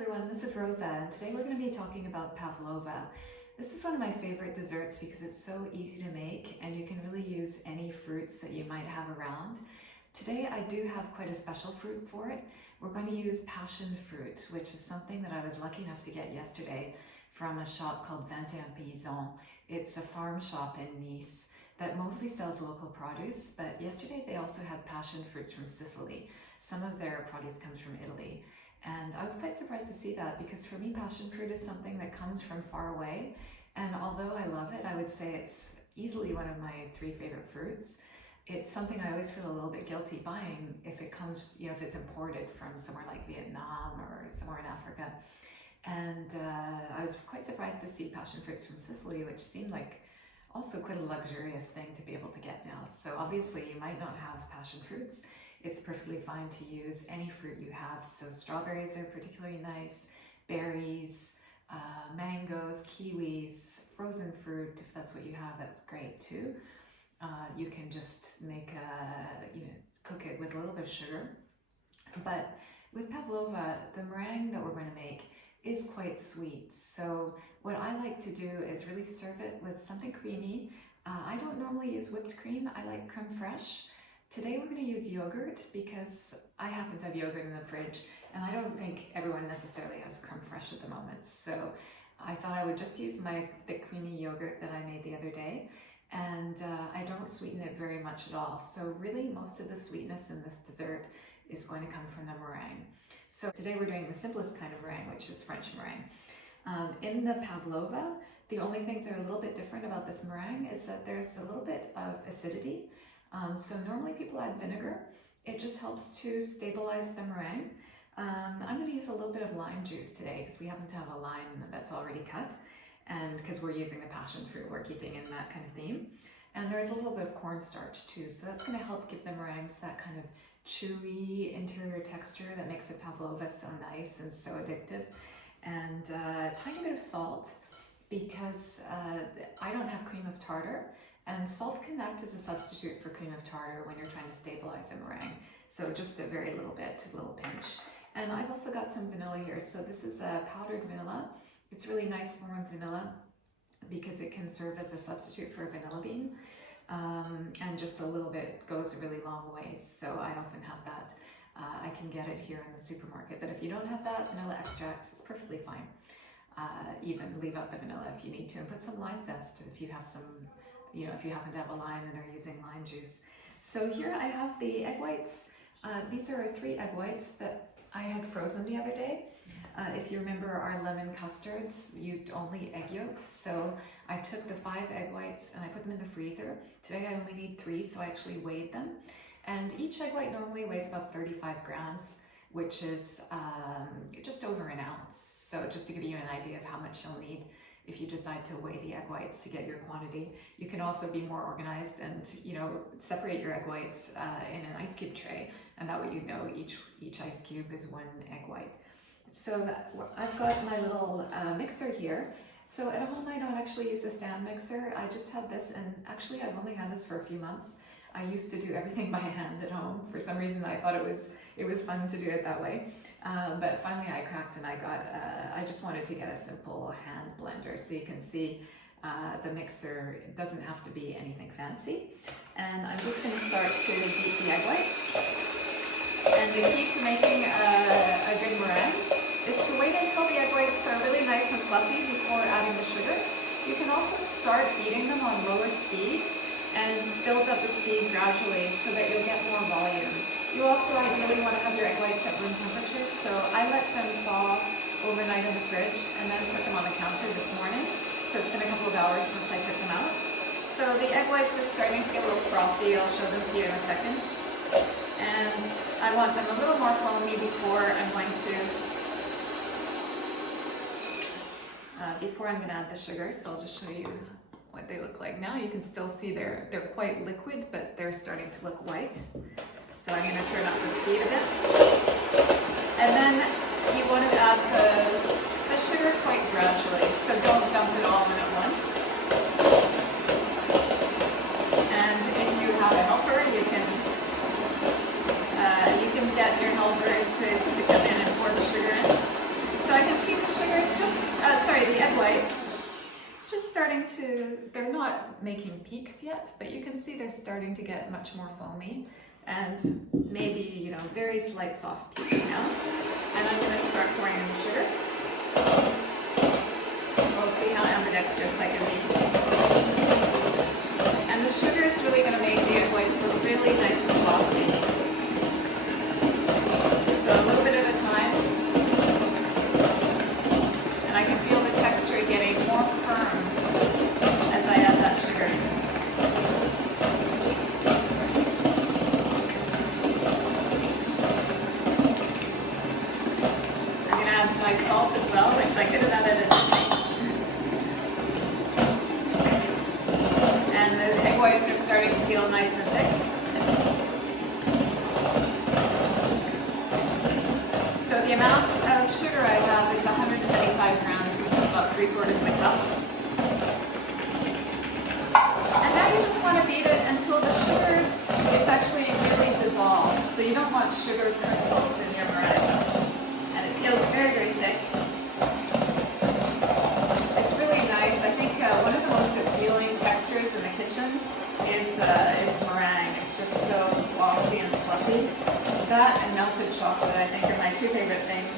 everyone, this is Rosa, and today we're going to be talking about Pavlova. This is one of my favorite desserts because it's so easy to make and you can really use any fruits that you might have around. Today I do have quite a special fruit for it. We're going to use passion fruit, which is something that I was lucky enough to get yesterday from a shop called 21 Paysans. It's a farm shop in Nice that mostly sells local produce, but yesterday they also had passion fruits from Sicily. Some of their produce comes from Italy. And I was quite surprised to see that because for me, passion fruit is something that comes from far away. And although I love it, I would say it's easily one of my 3 favorite fruits. It's something I always feel a little bit guilty buying if it comes, if it's imported from somewhere like Vietnam or somewhere in Africa. And I was quite surprised to see passion fruits from Sicily, which seemed like also quite a luxurious thing to be able to get now. So obviously you might not have passion fruits. It's perfectly fine to use any fruit you have. So strawberries are particularly nice, berries, mangoes, kiwis, frozen fruit. If that's what you have, that's great too. You can just make cook it with a little bit of sugar. But with Pavlova, the meringue that we're going to make is quite sweet. So what I like to do is really serve it with something creamy. I don't normally use whipped cream. I like crème fraîche. Today we're going to use yogurt because I happen to have yogurt in the fridge and I don't think everyone necessarily has crème fraîche at the moment. So I thought I would just use my thick creamy yogurt that I made the other day, and I don't sweeten it very much at all. So really most of the sweetness in this dessert is going to come from the meringue. So today we're doing the simplest kind of meringue, which is French meringue. In the Pavlova, the only things that are a little bit different about this meringue is that there's a little bit of acidity. So normally people add vinegar. It just helps to stabilize the meringue. I'm going to use a little bit of lime juice today because we happen to have a lime that's already cut, and because we're using the passion fruit, we're keeping in that kind of theme. And there's a little bit of cornstarch too, so that's going to help give the meringues that kind of chewy interior texture that makes the Pavlova so nice and so addictive. And a tiny bit of salt because I don't have cream of tartar. And salt can act as a substitute for cream of tartar when you're trying to stabilize a meringue. So just a very little bit, a little pinch. And I've also got some vanilla here. So this is a powdered vanilla. It's a really nice form of vanilla because it can serve as a substitute for a vanilla bean. And just a little bit goes a really long way. So I often have that. I can get it here in the supermarket. But if you don't have that, vanilla extract is perfectly fine. Even leave out the vanilla if you need to, and put some lime zest if you have some, if you happen to have a lime and are using lime juice. So here I have the egg whites. These are 3 egg whites that I had frozen the other day. If you remember, our lemon custards used only egg yolks. So I took the 5 egg whites and I put them in the freezer. Today I only need 3, so I actually weighed them. And each egg white normally weighs about 35 grams, which is just over an ounce. So just to give you an idea of how much you'll need if you decide to weigh the egg whites to get your quantity. You can also be more organized and separate your egg whites in an ice cube tray, and that way each ice cube is 1 egg white. So I've got my little mixer here. So at home I don't actually use a stand mixer. I just have this, and actually I've only had this for a few months. I used to do everything by hand at home. For some reason I thought it was fun to do it that way. But finally I cracked and I just wanted to get a simple hand blender. So you can see the mixer, it doesn't have to be anything fancy. And I'm just going to start to beat the egg whites. And the key to making a good meringue is to wait until the egg whites are really nice and fluffy before adding the sugar. You can also start beating them on lower speed and build up the speed gradually so that you'll get more volume. You also ideally want to have your egg whites at room temperature, so I let them thaw overnight in the fridge and then put them on the counter this morning. So it's been a couple of hours since I took them out. So the egg whites are starting to get a little frothy. I'll show them to you in a second. And I want them a little more foamy before I'm going to add the sugar. So I'll just show you what they look like now. You can still see they're quite liquid, but they're starting to look white. So I'm going to turn up the speed a bit. And then you want to add the sugar quite gradually, so don't dump it all in at once. And if you have a helper, you can get your helper to come in and pour the sugar in. So whites just starting to, they're not making peaks yet, but you can see they're starting to get much more foamy and maybe, you know, very slight soft peaks now. And I'm going to start pouring in the sugar. We'll see how ambidextrous I can be. And the sugar is really going to make the egg whites look really nice and frothy. So a little bit at a time. And I can feel the texture getting more firm as I add that sugar. I'm going to add my salt as well, which I could have added at the beginning. And the egg whites are starting to feel nice and thick. So the amount of sugar I have is 175 grams, which is about 3/4 of a cup. And now you just want to beat it until the sugar is actually really dissolved. So you don't want sugar crystals in your meringue. And it feels very, very thick. It's really nice. I think one of the most appealing textures in the kitchen is meringue. It's just so glossy and fluffy. That and melted chocolate, I think, are my two favorite things.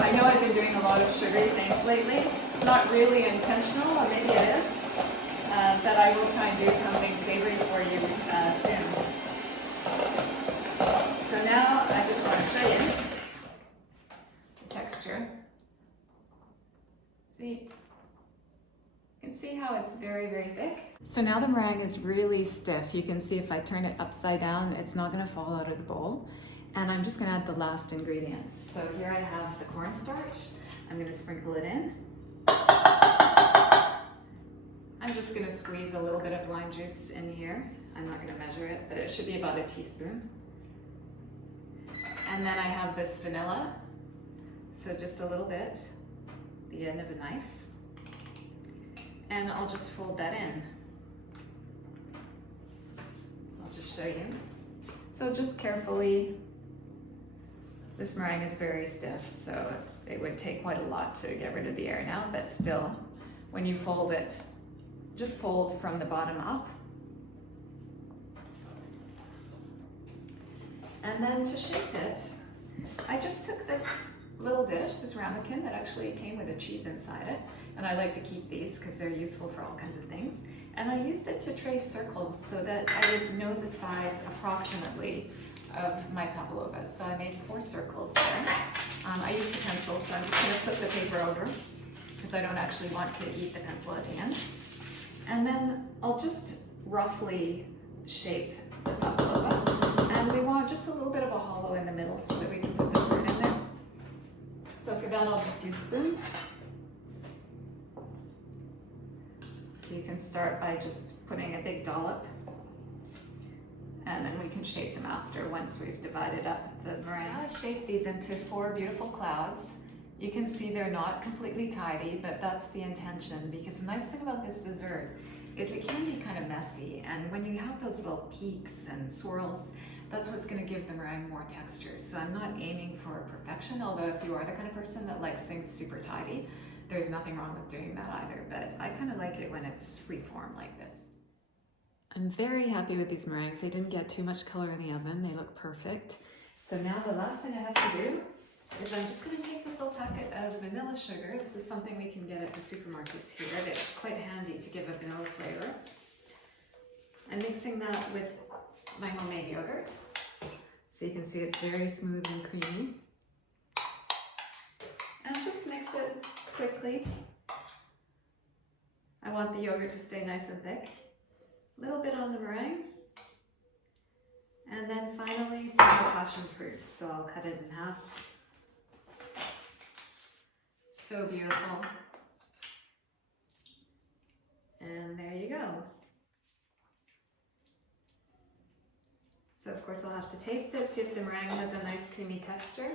I know I've been doing a lot of sugary things lately. It's not really intentional, or maybe it is, but I will try and do something savory for you soon. So now I just want to show you the texture. See? You can see how it's very, very thick. So now the meringue is really stiff. You can see if I turn it upside down, it's not going to fall out of the bowl. And I'm just going to add the last ingredients. So here I have the cornstarch. I'm going to sprinkle it in. I'm just going to squeeze a little bit of lime juice in here. I'm not going to measure it, but it should be about a teaspoon. And then I have this vanilla. So just a little bit, the end of a knife. And I'll just fold that in. So I'll just show you. So just carefully, this meringue is very stiff, so it would take quite a lot to get rid of the air now, but still, when you fold it, just fold from the bottom up. And then to shape it, I just took this little dish, this ramekin that actually came with a cheese inside it, and I like to keep these because they're useful for all kinds of things, and I used it to trace circles so that I would know the size approximately of my pavlova. So I made 4 circles there. I used a pencil, so I'm just going to put the paper over because I don't actually want to eat the pencil at the end. And then I'll just roughly shape the pavlova, and we want just a little bit of a hollow in the middle so that we can put the fruit in there. So for that, I'll just use spoons. So you can start by just putting a big dollop, and then we can shape them after once we've divided up the meringue. Now I've shaped these into 4 beautiful clouds. You can see they're not completely tidy, but that's the intention, because the nice thing about this dessert is it can be kind of messy, and when you have those little peaks and swirls, that's what's going to give the meringue more texture. So I'm not aiming for perfection, although if you are the kind of person that likes things super tidy, there's nothing wrong with doing that either, but I kind of like it when it's freeform like this. I'm very happy with these meringues. They didn't get too much color in the oven. They look perfect. So now the last thing I have to do is I'm just going to take this little packet of vanilla sugar. This is something we can get at the supermarkets here. It's quite handy to give a vanilla flavor. I'm mixing that with my homemade yogurt. So you can see it's very smooth and creamy. And just mix it quickly. I want the yogurt to stay nice and thick. A little bit on the meringue. And then finally some passion fruit. So I'll cut it in half. So beautiful. And there you go. So of course I'll have to taste it, see if the meringue has a nice creamy texture.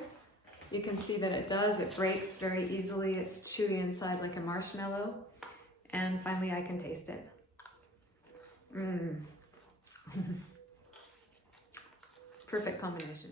You can see that it does. It breaks very easily. It's chewy inside like a marshmallow. And finally I can taste it. Perfect combination.